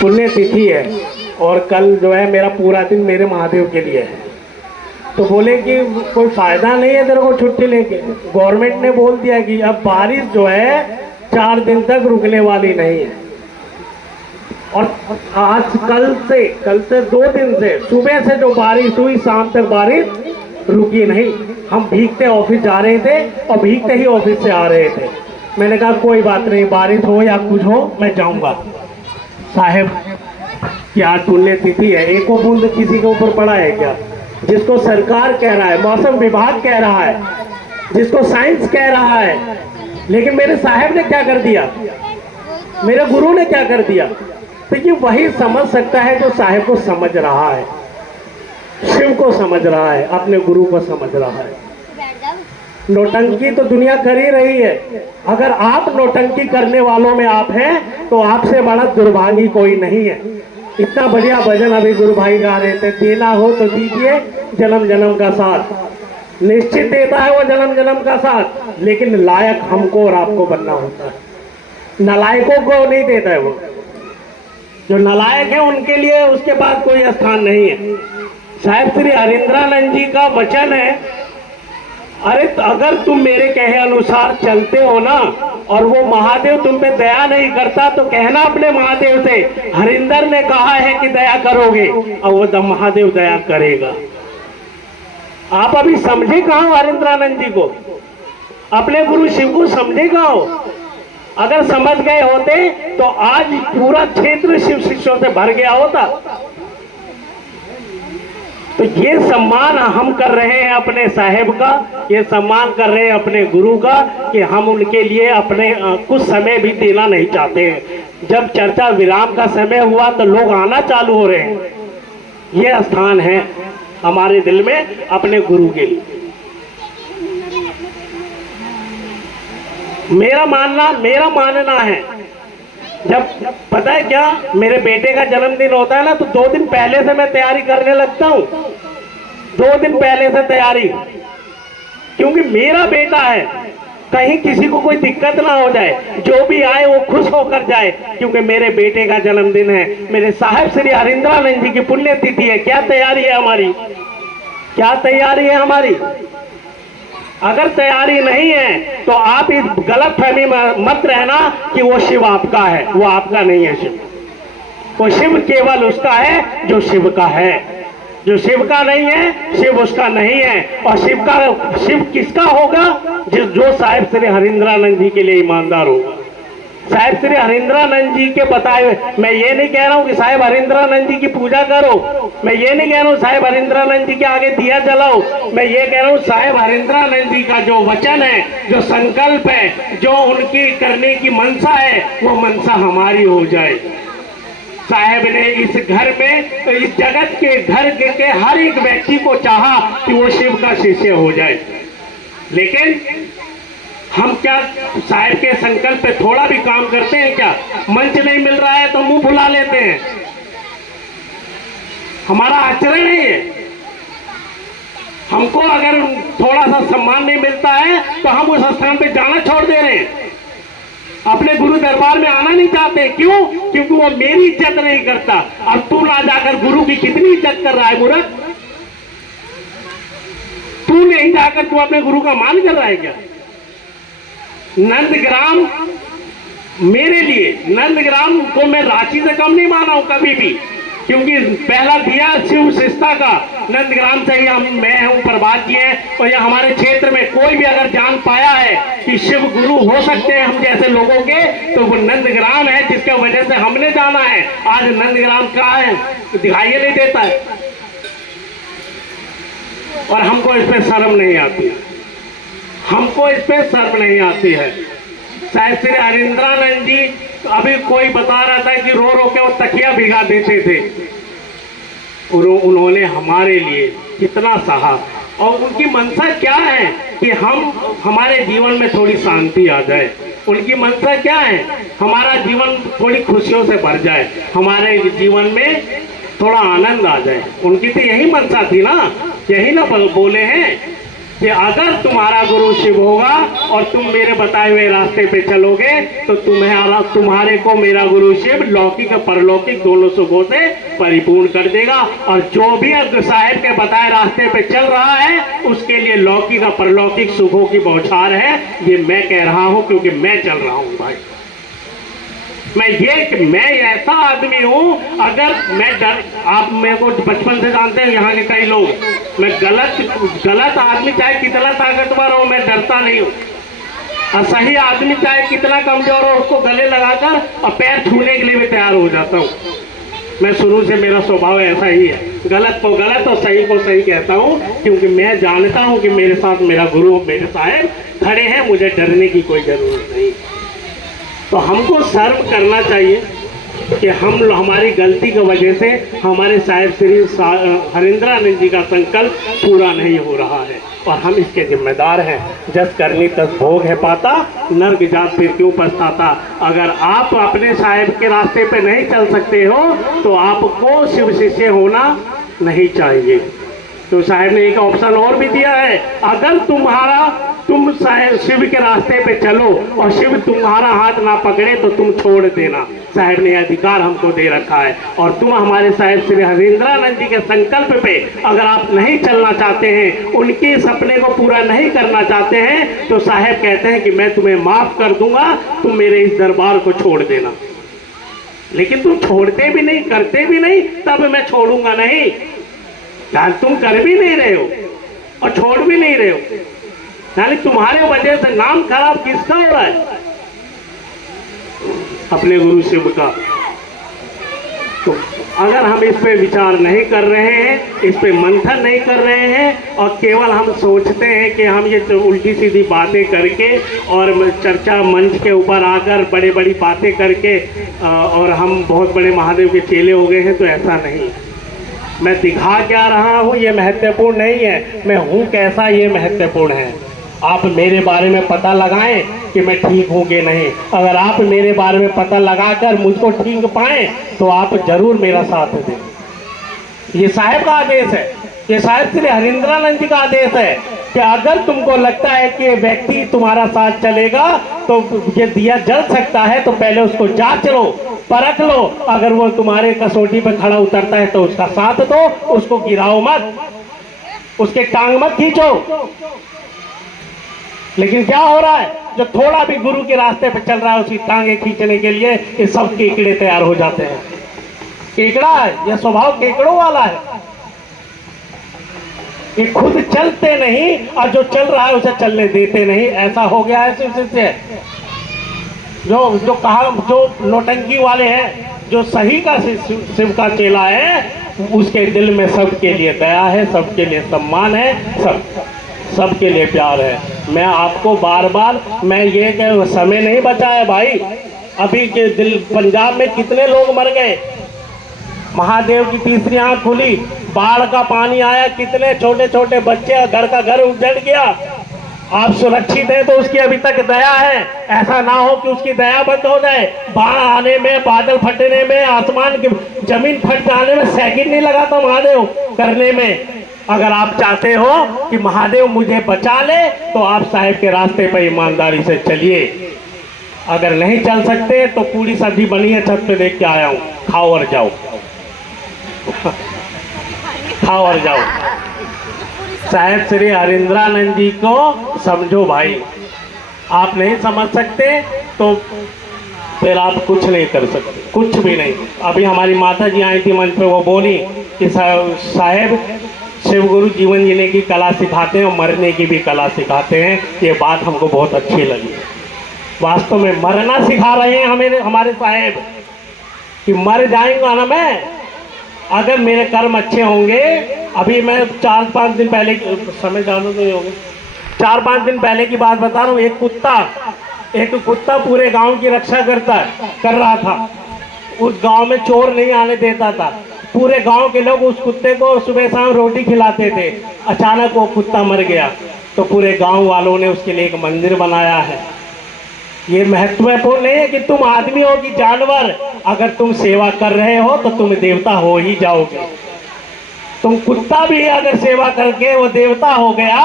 पुण्य तिथि है और कल जो है मेरा पूरा दिन मेरे महादेव के लिए है। तो बोले कि कोई फ़ायदा नहीं है तेरे को छुट्टी लेके। गवर्नमेंट ने बोल दिया कि अब बारिश जो है 4 दिन तक रुकने वाली नहीं है। और आज कल से 2 दिन से सुबह से जो बारिश हुई शाम तक बारिश रुकी नहीं। हम भीगते ऑफिस जा रहे थे और भीगते ही ऑफिस से आ रहे थे। मैंने कहा कोई बात नहीं, बारिश हो या कुछ हो मैं जाऊंगा। साहब की आज पुण्य तिथि है, एको बूंद किसी के ऊपर पड़ा है क्या? जिसको सरकार कह रहा है, मौसम विभाग कह रहा है, जिसको साइंस कह रहा है, लेकिन मेरे साहब ने क्या कर दिया, मेरे गुरु ने क्या कर दिया? देखिए वही समझ सकता है जो साहब को समझ रहा है, शिव को समझ रहा है, अपने गुरु को समझ रहा है। नौटंकी तो दुनिया कर ही रही है। अगर आप नौटंकी करने वालों में आप हैं तो आपसे बड़ा दुर्भागी कोई नहीं है। इतना बढ़िया भजन अभी गुरु भाई गा रहे थे, देना हो तो दीजिए जन्म जन्म का साथ। निश्चित देता है वो जन्म जन्म का साथ, लेकिन लायक हमको और आपको बनना होता है। नालायकों को नहीं देता है वो। जो नालायक है उनके लिए उसके बाद कोई स्थान नहीं है। साहब श्री हरिंद्रानंद जी का वचन है, अरे अगर तुम मेरे कहे अनुसार चलते हो ना और वो महादेव तुम पे दया नहीं करता तो कहना अपने महादेव से हरिंदर ने कहा है कि दया करोगे, और वो महादेव दया करेगा। आप अभी समझे कहाँ हरिंद्रानंद जी को, अपने गुरु शिव को समझे कहाँ हो? अगर समझ गए होते तो आज पूरा क्षेत्र शिव शिष्यों से भर गया होता। तो ये सम्मान हम कर रहे हैं अपने साहेब का, ये सम्मान कर रहे हैं अपने गुरु का, कि हम उनके लिए अपने कुछ समय भी देना नहीं चाहते हैं। जब चर्चा विराम का समय हुआ तो लोग आना चालू हो रहे हैं। ये स्थान है हमारे दिल में अपने गुरु के लिए। मेरा मानना है, जब पता है क्या, मेरे बेटे का जन्मदिन होता है ना तो 2 दिन पहले से मैं तैयारी करने लगता हूँ। 2 दिन पहले से तैयारी, क्योंकि मेरा बेटा है, कहीं किसी को कोई दिक्कत ना हो जाए, जो भी आए वो खुश होकर जाए, क्योंकि मेरे बेटे का जन्मदिन है, मेरे साहब श्री हरिंद्रानंद जी की पुण्यतिथि है। क्या तैयारी है हमारी, क्या तैयारी है हमारी? अगर तैयारी नहीं है तो आप इस गलत फहमी में मत रहना कि वो शिव आपका है। वो आपका नहीं है शिव। वो शिव केवल उसका है जो शिव का है। जो शिव का नहीं है शिव उसका नहीं है। और शिव किसका होगा? जो साहिब श्री हरिंद्रानंद जी के लिए ईमानदार होगा। साहिब श्री हरिंद्रानंद जी के बताए, मैं ये नहीं कह रहा हूँ कि साहिब हरिंद्रानंद जी की पूजा करो, मैं ये नहीं कह रहा हूँ साहिब हरिंद्रानंद जी के आगे दिया जलाओ, मैं ये कह रहा हूँ साहिब हरिंद्रानंद जी का जो वचन है, जो संकल्प है, जो उनकी करने की मनसा है, वो मनसा हमारी हो जाए। साहेब ने इस घर में, तो इस जगत के घर के हर एक व्यक्ति को चाहा कि वो शिव का शिष्य हो जाए। लेकिन हम क्या साहेब के संकल्प पे थोड़ा भी काम करते हैं क्या? मंच नहीं मिल रहा है तो मुंह फुला लेते हैं। हमारा आचरण है ये। हमको अगर थोड़ा सा सम्मान नहीं मिलता है तो हम उस स्थान पे जाना छोड़ दे रहे हैं, अपने गुरु दरबार में आना नहीं चाहते। क्यों? क्योंकि वो मेरी इज्जत नहीं करता। अब तू ना जाकर गुरु की कितनी इज्जत कर रहा है मूर्ख? तू नहीं जाकर तू अपने गुरु का मान कर रहा है क्या? नंदग्राम मेरे लिए, नंदग्राम को मैं रांची से कम नहीं माना हूं कभी भी, क्योंकि पहला दिया शिव शिष्टा का नंदग्राम से ही मैं हूं प्रभात जी है। और यह हमारे क्षेत्र में कोई भी अगर जान पाया है कि शिव गुरु हो सकते हैं हम जैसे लोगों के, तो वो नंदग्राम है, जिसके वजह से हमने जाना है। आज नंदग्राम कहाँ है दिखाई नहीं देता है, और हमको इस पे शर्म नहीं आती, हमको इस पे शर्म नहीं आती है। साहिब श्री हरिंद्रानंद जी, अभी कोई बता रहा था कि रो रो के वो तकिया भिगा देते थे, और उन्होंने हमारे लिए कितना सहा। और उनकी मनसा क्या है कि हमारे जीवन में थोड़ी शांति आ जाए। उनकी मनसा क्या है? हमारा जीवन थोड़ी खुशियों से भर जाए, हमारे जीवन में थोड़ा आनंद आ जाए। उनकी तो यही मनसा थी ना, यही ना बोले हैं कि अगर तुम्हारा गुरु शिव होगा और तुम मेरे बताए हुए रास्ते पे चलोगे तो तुम्हारे को मेरा गुरु शिव लौकिक और परलौकिक दोनों सुखों से परिपूर्ण कर देगा। और जो भी साहेब के बताए रास्ते पे चल रहा है उसके लिए लौकिक और परलौकिक सुखों की बौछार है। ये मैं कह रहा हूं क्योंकि मैं चल रहा हूं भाई। मैं ऐसा आदमी हूं, अगर मैं आप मेरे को बचपन से जानते हैं यहाँ के कई लोग, मैं गलत आदमी चाहे कितना ताकतवर हो मैं डरता नहीं हूं, और सही आदमी चाहे कितना कमजोर हो उसको गले लगाकर और पैर छूने के लिए भी तैयार हो जाता हूं। मैं शुरू से मेरा स्वभाव ऐसा ही है, गलत को गलत और सही को सही कहता हूं, क्योंकि मैं जानता हूं कि मेरे साथ मेरा गुरु मेरे साहेब खड़े हैं, मुझे डरने की कोई जरूरत नहीं। तो हमको शर्म करना चाहिए कि हमारी गलती की वजह से हमारे साहिब श्री हरिंद्रानंद जी का संकल्प पूरा नहीं हो रहा है और हम इसके जिम्मेदार हैं। जस करनी तस भोग है पाता, नर्क जात फिर क्यों पछताता। अगर आप अपने साहिब के रास्ते पे नहीं चल सकते हो तो आपको शिव शिष्य होना नहीं चाहिए। तो साहिब ने एक ऑप्शन और भी दिया है, अगर तुम शिव के रास्ते पे चलो और शिव तुम्हारा हाथ ना पकड़े तो तुम छोड़ देना। साहिब ने अधिकार हमको दे रखा है और तुम हमारे साहिब श्री हरिंद्रानंद जी के संकल्प पे अगर आप नहीं चलना चाहते हैं, उनके सपने को पूरा नहीं करना चाहते हैं, तो साहिब कहते हैं कि मैं तुम्हें माफ कर दूंगा, तुम मेरे इस दरबार को छोड़ देना। लेकिन तुम छोड़ते भी नहीं, करते भी नहीं, तब मैं छोड़ूंगा नहीं। यार तुम कर भी नहीं रहे हो और छोड़ भी नहीं रहे हो, यानी तुम्हारे वजह से नाम खराब किसका हो रहा है? अपने गुरु शिव का। तो अगर हम इस पे विचार नहीं कर रहे हैं, इस पे मंथन नहीं कर रहे हैं और केवल हम सोचते हैं कि हम ये तो उल्टी सीधी बातें करके और चर्चा मंच के ऊपर आकर बड़ी बड़ी बातें करके और हम बहुत बड़े महादेव के चेले हो गए हैं, तो ऐसा नहीं है। मैं दिखा क्या रहा हूँ ये महत्वपूर्ण नहीं है, मैं हूँ कैसा ये महत्वपूर्ण है। आप मेरे बारे में पता लगाएं कि मैं ठीक हूँ कि नहीं। अगर आप मेरे बारे में पता लगाकर मुझको ठीक पाएं तो आप जरूर मेरा साथ दें। ये साहिब का आदेश है, ये साहिब श्री हरिंद्रानंद जी का आदेश है कि अगर तुमको लगता है कि व्यक्ति तुम्हारा साथ चलेगा तो ये दिया जल सकता है, तो पहले उसको जांच लो, परख लो। अगर वो तुम्हारे कसौटी पर खड़ा उतरता है तो उसका साथ दो, उसको गिराओ मत, उसके टांग मत खींचो। लेकिन क्या हो रहा है, जो थोड़ा भी गुरु के रास्ते पे चल रहा है उसकी टांगे खींचने के लिए ये सब केकड़े तैयार हो जाते हैं। केकड़ा है, ये स्वभाव केकड़ों वाला है, ये खुद चलते नहीं और जो चल रहा है उसे चलने देते नहीं। ऐसा हो गया है शिव। जो नौटंकी वाले हैं, जो सही का शिव का चेला है, उसके दिल में सबके लिए दया है, सबके लिए सम्मान है, सबके लिए प्यार है। मैं आपको बार बार मैं ये कह, समय नहीं बचा है भाई। अभी के पंजाब में कितने लोग मर गए, महादेव की तीसरी आंख खुली, बाढ़ का पानी आया, कितने छोटे छोटे बच्चे, घर का घर उजड़ गया। आप सुरक्षित हैं तो उसकी अभी तक दया है, ऐसा ना हो कि उसकी दया बंद हो जाए। बाढ़ आने में, बादल फटने में, आसमान की जमीन फट जाने में सेकंड नहीं लगाता महादेव करने में। अगर आप चाहते हो कि महादेव मुझे बचा ले तो आप साहिब के रास्ते पर ईमानदारी से चलिए। अगर नहीं चल सकते तो पूरी सब्जी बनी है, छत पे देख के आया हूँ, खाओ और जाओ, खाओ और जाओ। साहिब श्री हरिंद्रानंद जी को समझो भाई। आप नहीं समझ सकते तो फिर आप कुछ नहीं कर सकते, कुछ भी नहीं। अभी हमारी माता जी आई थी मंच पे, वो बोली कि साहिब शिव गुरु जीवन जीने की कला सिखाते हैं और मरने की भी कला सिखाते हैं। ये बात हमको बहुत अच्छी लगी। वास्तव में मरना सिखा रहे हैं हमें हमारे साहेब, कि मर जाएंगा ना मैं, अगर मेरे कर्म अच्छे होंगे। अभी मैं 4-5 दिन पहले, समय जानो तो होंगे, 4-5 दिन पहले की बात बता रहा हूँ। एक कुत्ता पूरे गांव की रक्षा कर रहा था। उस गांव में चोर नहीं आने देता था। पूरे गांव के लोग उस कुत्ते को सुबह शाम रोटी खिलाते थे। अचानक वो कुत्ता मर गया तो पूरे गांव वालों ने उसके लिए एक मंदिर बनाया है। ये महत्वपूर्ण नहीं है कि तुम आदमी हो कि जानवर। अगर तुम सेवा कर रहे हो तो तुम देवता हो ही जाओगे। तुम कुत्ता भी अगर सेवा करके वो देवता हो गया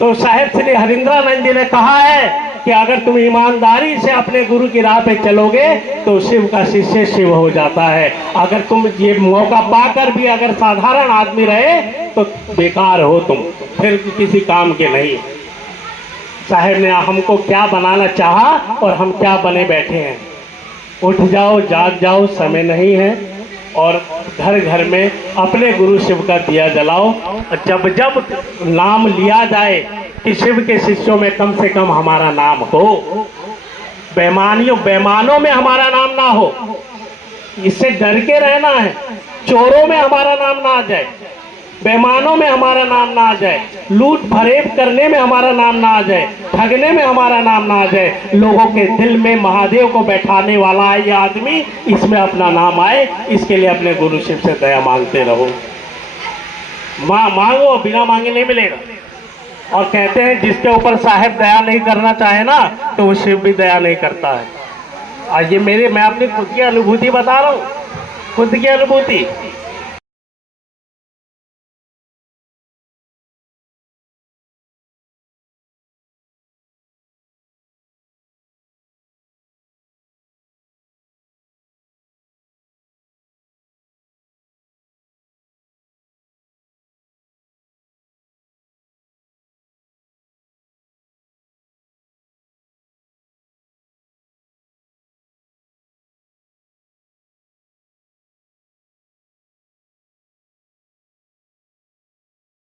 तो साहेब श्री हरिंद्रानंद जी ने कहा है कि अगर तुम ईमानदारी से अपने गुरु की राह पे चलोगे तो शिव का शिष्य शिव हो जाता है। अगर तुम ये मौका पाकर भी अगर साधारण आदमी रहे तो बेकार हो, तुम फिर किसी काम के नहीं। साहेब ने हमको क्या बनाना चाहा और हम क्या बने बैठे हैं। उठ जाओ, जाग जाओ, समय नहीं है। और घर घर में अपने गुरु शिव का दिया जलाओ। जब जब नाम लिया जाए कि शिव के शिष्यों में कम से कम हमारा नाम हो, बेईमानों में हमारा नाम ना हो, इससे डर के रहना है। चोरों में हमारा नाम ना आ जाए, बेईमानों में हमारा नाम ना आ जाए, लूट फरेब करने में हमारा नाम ना आ जाए, ठगने में हमारा नाम ना आ जाए। लोगों के दिल में महादेव को बैठाने वाला है ये आदमी, इसमें अपना नाम आए, इसके लिए अपने गुरु शिव से दया मांगते रहो। मांगो, बिना मांगे नहीं मिलेगा। और कहते हैं जिसके ऊपर साहेब दया नहीं करना चाहे ना तो वो शिव भी दया नहीं करता है। और ये मैं अपनी खुद की अनुभूति बता रहा हूँ, खुद की अनुभूति।